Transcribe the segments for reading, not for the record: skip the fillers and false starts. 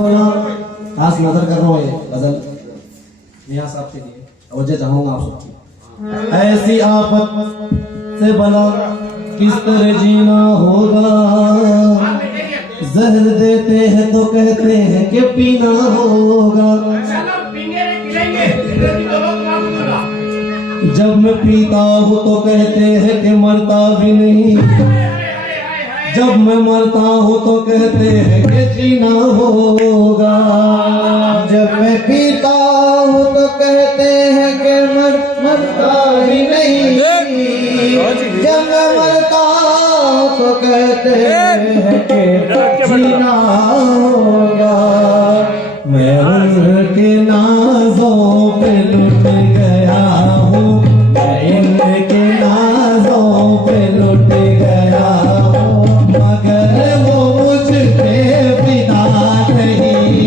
फना खास नजर कर रहा हूँ ये गजल मियां साहब के लिए तवज्जो चाहूंगा आप सबकी। ऐसी आफत से भला किस तरह जीना होगा, जहर देते हैं तो कहते हैं कि पीना होगा। जब मैं पीता हूँ तो कहते हैं कि मरता भी नहीं, जब मैं मरता हूँ तो कहते हैं कि जीना होगा। जब मैं पीता हूँ तो कहते हैं कि मरता ही नहीं, जब मैं मरता हूँ तो कहते हैं कि जीना होगा। मैं उनके नाज़ों पे लुट गया हूँ, मैं इनके नाज़ों पे लुट गया हूँ, मगर वो मुझ पे फिदा नहीं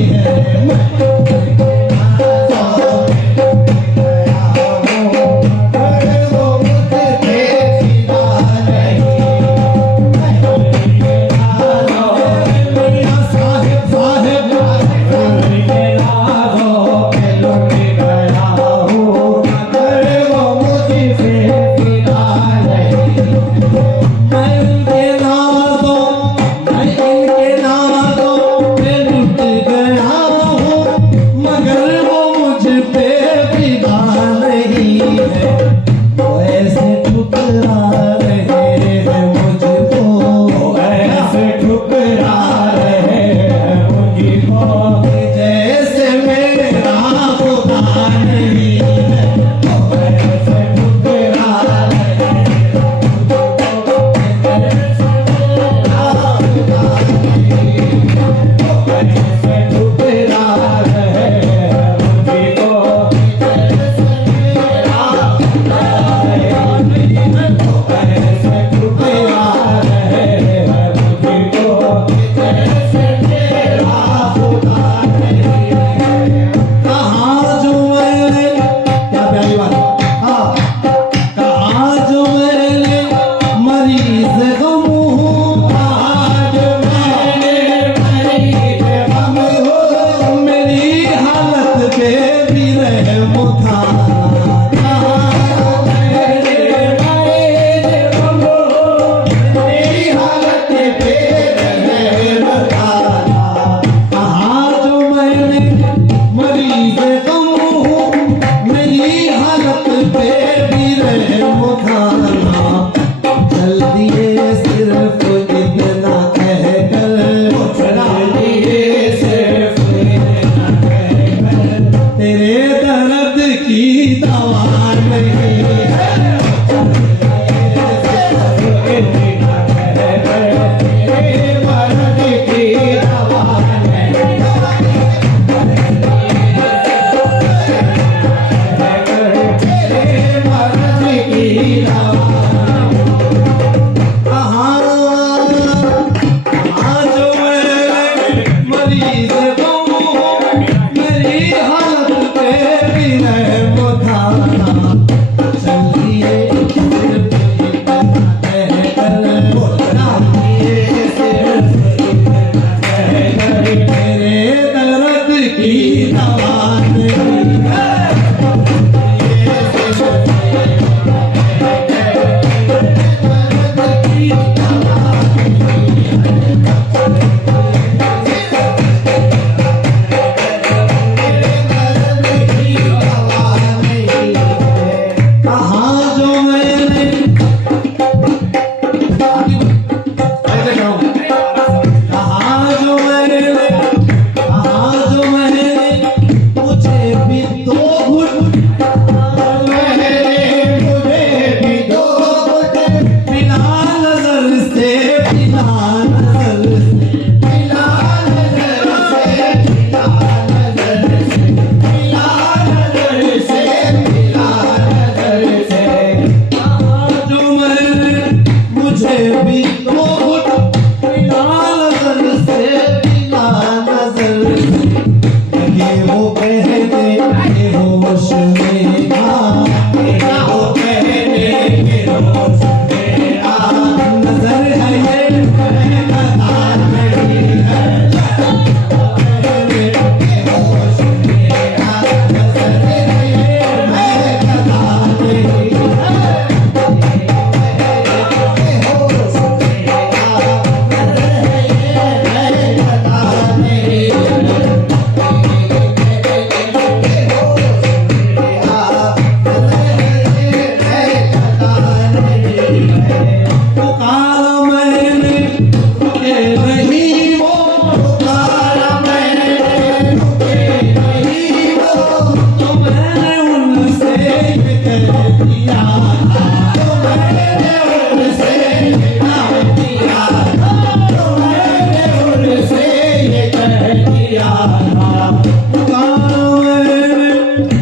दिया था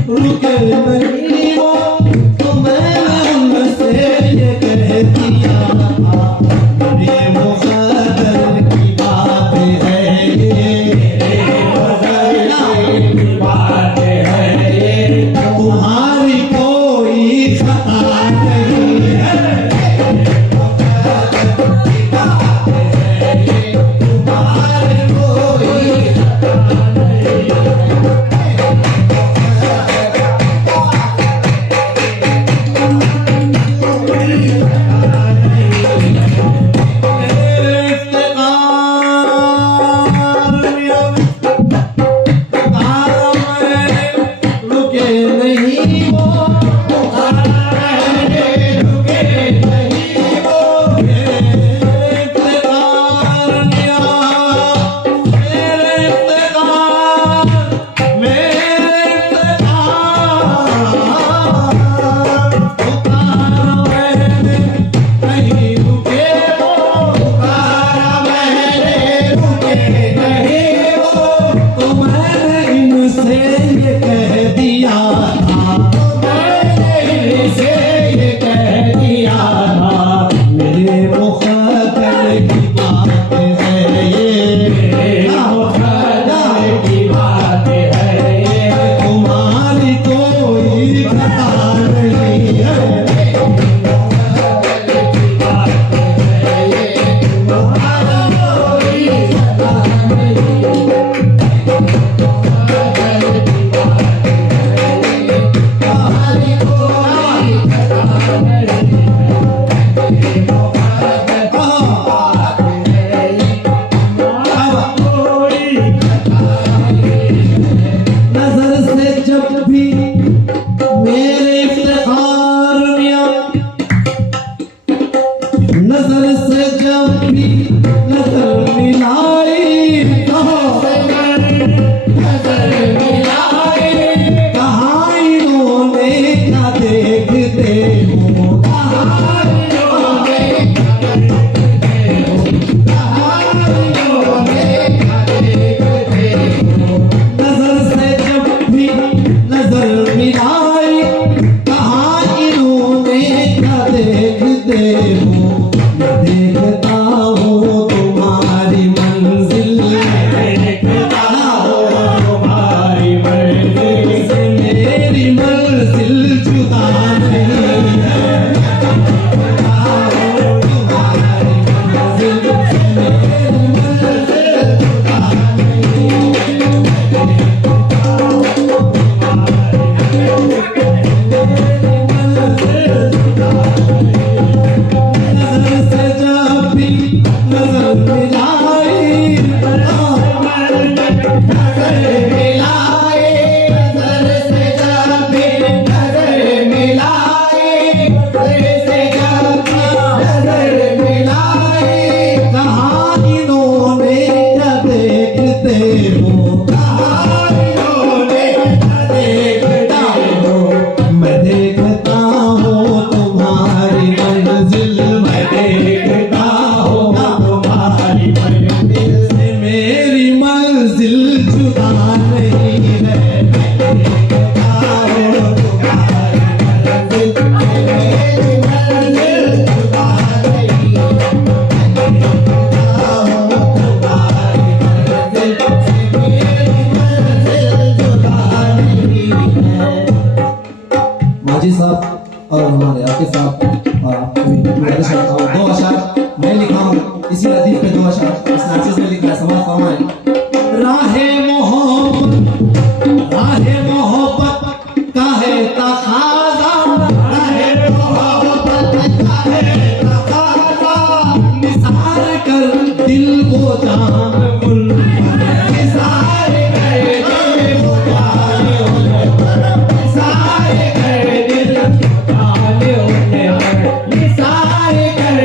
रुके नहीं वो तो मैंने उनसे ये कह दिया था मेरे मुक़द्दर की बात है ये बात है ये तुम्हारी कोई खता नहीं है तुम्हारे कोई रुके नहीं वो इनसे ये कह दिया था से ये कह दिया था मेरे मुक़द्दर की बात है ये मुक़द्दर की बात है ये तुम्हारी कोई खता नहीं है नजर से जब भी मेरे इफ्तिखार मियां नजर से जब भी नजर मिलाई कहाँ इन्होंने क्या देखते हो नजर से जब भी नजर मिलाई कहाँ इन्होंने क्या देखते हो मैं देखता हूँ तुम्हारी मंजिल देखता हो तुम्हारी मंजिल से मेरी मंजिल जुदा नहीं है देखता हूँ तुम्हारी मंजिल से मेरी मंजिल जुदा नहीं है नजर से जब भी नजर मिलाई कहाँ इन्होंने क्या देखते हो मैं देखता हूँ तुम्हारी मंजिल मैं देखता हूँ तुम्हारी मंजिल से मेरी मंजिल जुदा नहीं है देखता हो तुम्हारी मंजिल मेरी मंजिल जुदा नहीं देखता हो तुम्हारी मंजिल मेरी मंजिल जुदा नहीं है माजी साहब और हमारे आपके साथ दो अशार मैं लिखा हूँ इसी लतीफ पे दो अशार इस नाचिस में लिखा है समाज फरमाए राहे मोहब्बत का है तकाज़ा निसार कर दिल को जान गुल निसार कर दिल को जान निसार कर दिल को जान निसार कर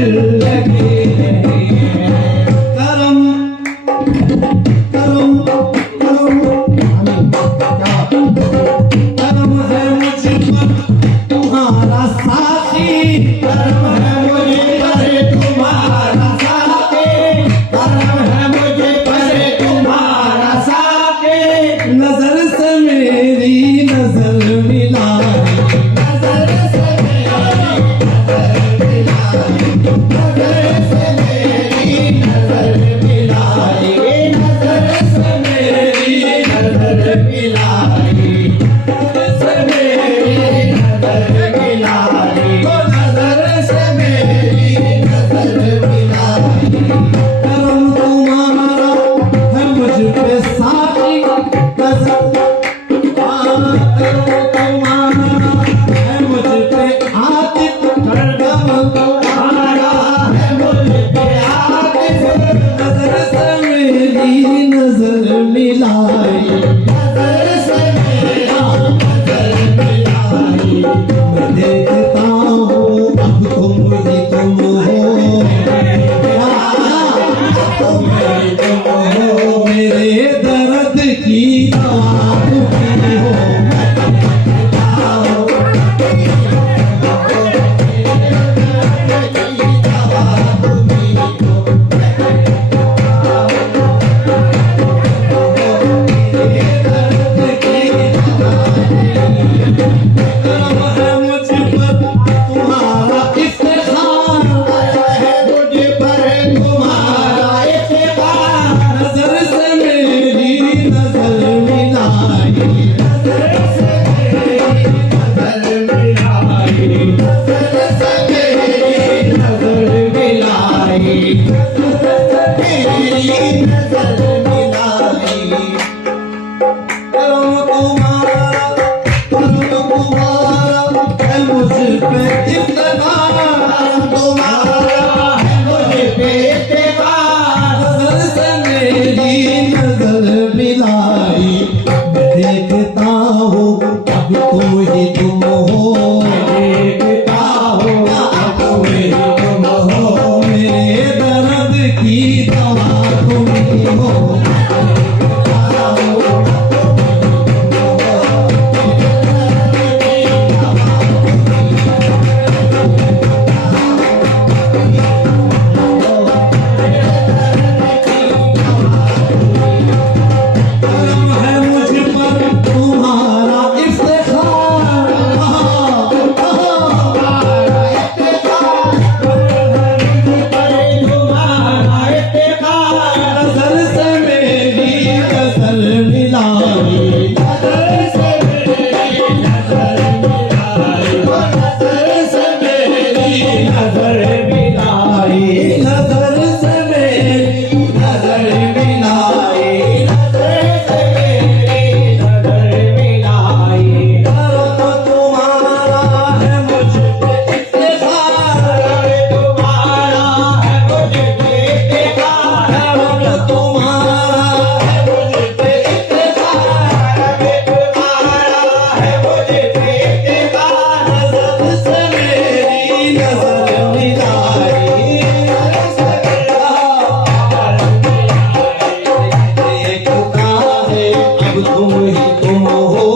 दिल लगे नहीं है। करम करम करम करम है मुझ पर तुम्हारा साथी करम है मुझ पर तुम्हारा साथी, करम है मुझ पर तुम्हारा साथी। नजर से मेरी नजर मिलाई नजर से मेरी नजर मिलाई, नजर से मेरी नजर मिलाई, नजर से मेरी नजर मिलाई, नजर से मेरी नजर मिलाई, ओ नजर से मेरी नजर मिलाई। करम तुम्हारा है मुझ पे साथी करम तुम्हारा है मुझ पे आतिफ करम तुम्हारा है मुझ पे आतिश, नजर से मेरी नजर मिलाई नजर से मेरी नजर मिलाई। मैं देखता हूँ अब तुम ही तुम हो मेरे दर्द की दवा तुम ही हो करम है मुझ पर तुम्हारा इफ्तिखार मुझ पर तुम्हारा इत्तेफाक, नजर से मेरी नजर मिलाई नजर से मेरी नजर मिलाई, नजर से मेरी नजर मिलाई, नजर से मेरी नजर मिलाई। करम तुम्हारा है मुझ पे इफ्तिखार तुम्हारा है मुझ पे इत्तेफाक, नजर से मेरी नजर मिलाई मैं देखता हूँ अब तुम ही तुम हो देखता हूँ अब तुम ही तुम हो, मेरे दर्द की दवा तुम ही हो करम है मुझ पर तुम्हारा इफ्तिखार तुम्हारा इत्तेफाक, पर तुम्हारा इत्तेफाक, नजर से मेरी नजर मिलाई नजर से मेरी नजर मिलाई, ओ नजर से मेरी नजर मिलाई, नजर से मेरी नजर मिलाई, नजर से मेरी नजर मिलाई। करम तुम्हारा है मुझ पे इफ्तिखार तुम्हारा है मुझ पे इत्तेफाक, करम तुम्हारा है मुझ पे इफ्तिखार तुम्हारा है मुझ पे इत्तेफाक, नजर से मेरी नजर मिलाई देखता है अब तुम ही तुम हो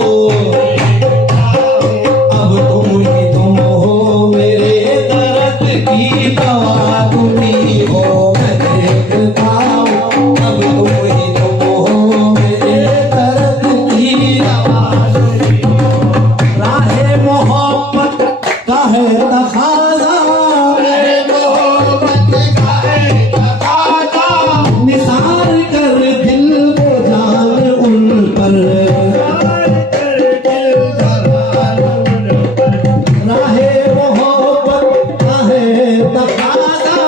अब तुम ही तुम हो मेरे दर्द की दवा तुम ही हो मैं देखता हूँ अब तुम ही तुम हो मेरे दर्द की दवा तुम ही हो राहे मोहब्बत का है तकाज़ा मोहब्बत का है तकाज़ा, निसार कर दिल को जान उन पर राहे मोहब्बत का है तकाज़ा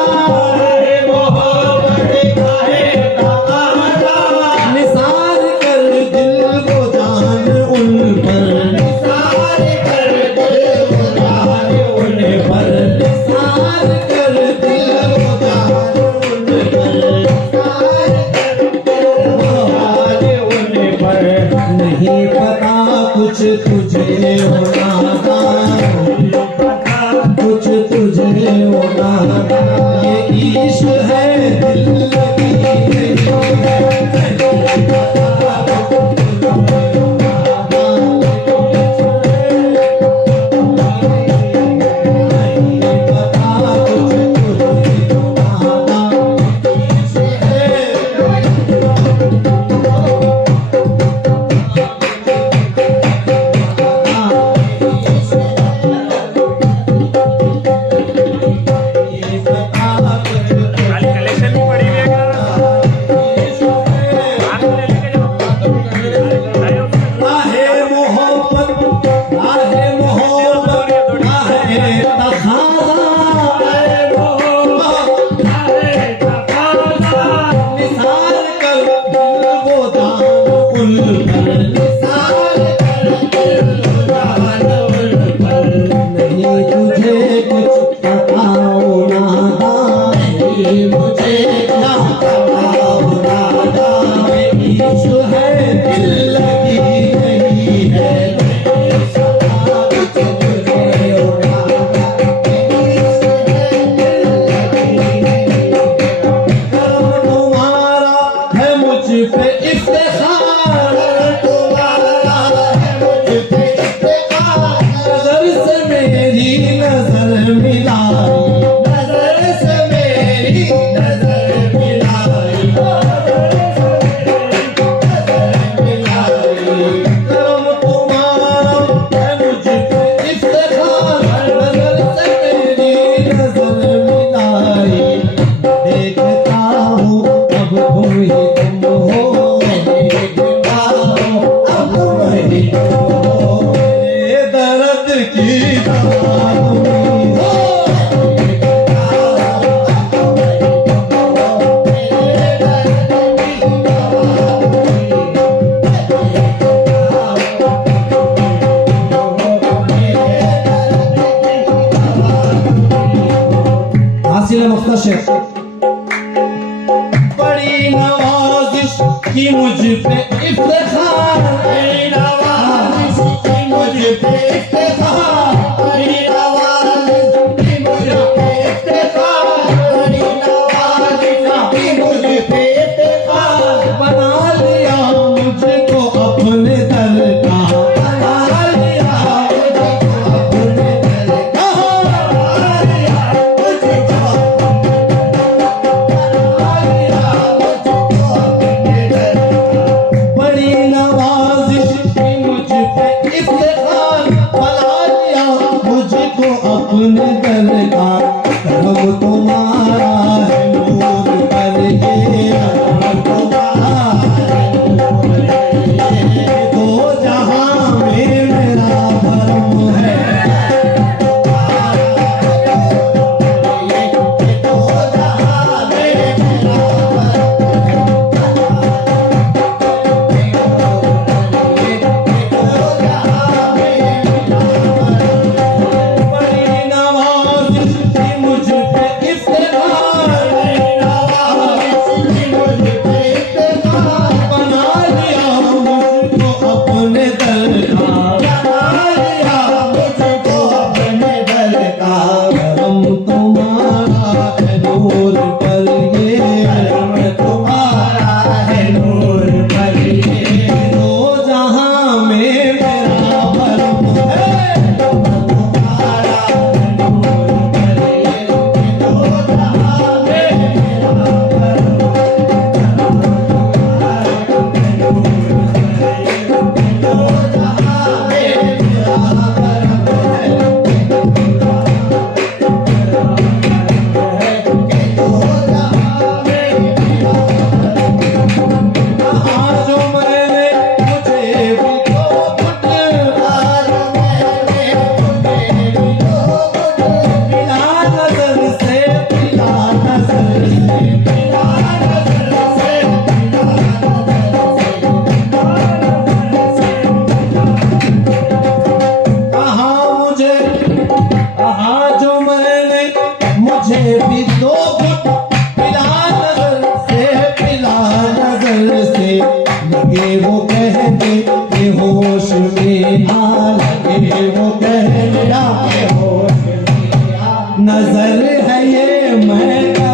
नादा, ये इश्क है दिल लगी नहीं खाली कलेक्शन भी पड़ी हुई है क्या? आगे ले लेके जाओ। आहे मोहब्बत, आहे मोहब्बत, आहे तखाजा, निसार कर दिल वो दान उन पर, निसार कर दिल वो दान उन पर। नहीं तुझे कुछ बताओ नादा, नहीं मुझे क्या बताओ नादा, इश्क है दिल लगी नहीं है सदा तुझे ओ नादा, इश्क है दिल लगी नहीं है। करम तुम्हारा है मुझ पे इफ्तिखार, तुम्हारा है मुझ पे इफ्तिखार। नजर से मेरी नजर मिलाई, नजर से मेरी नजर मिलाई, करम तुम्हारा है मुझ पे इफ्तिखार। नजर से मेरी नजर मिलाई, देखता हूँ अब तुम ही तुम हो, देखता हूँ अब तुम ही तुम हो, मेरे दर्द की दवा तुम ही हो, देखता हूँ अब तुम ही तुम हो, मेरे दर्द की दवा तुम ही हो, देखता हूँ हासिल मुख्तसर। बड़ी नवाजिश की मुझ पे इफ्तिखार, बड़ी नवाजिश की मुझ पे इफ्तिखार, बड़ी नवाजिश की मुझ पे इफ्तिखार, बड़ी नवाजिश की मुझ पे इफ्तिखार। बना लिया मुझको अपने दर का, बना लिया मुझको अपने दर का, बना लिया मुझको बड़ी नवाजिश की मुझ पे इफ्तिखार, बना लिया मुझको अपने दर का। करम तुम्हारा है नूर पर ये, करम तुम्हारा है नूर पर ये, दो जहां में मेरा भरम है, दो जहां में मेरा बड़ी नवाजिश की मुझ पे इफ्तिखार, बड़ी नवाजिश की मुझ पे इफ्तिखार। बना लिया मुझको अपने दर का, बना लिया मुझको अपने दर का। करम तुम्हारा है नूर पर ये, करम तुम्हारा है नूर पर ये, दो जहां में मेरा भरम है, करम तुम्हारा है नूर पर ये, दो जहां में मेरा भरम है, करम तुम्हारा है नूर पर ये, दो जहां में मेरा भरम है, कहाँ जो मैंने मुझे भी तो कुछ, पिला नजर से, पिला नजर से, पिला नजर से, पिला कहाँ मुझे, कहाँ जो मैंने मुझे भी दो घुट, पिला नजर से, पिला नजर से। लगे वो कहने के होश में आ, लगे वो कहने के होश में आ, न नजर है ये मैं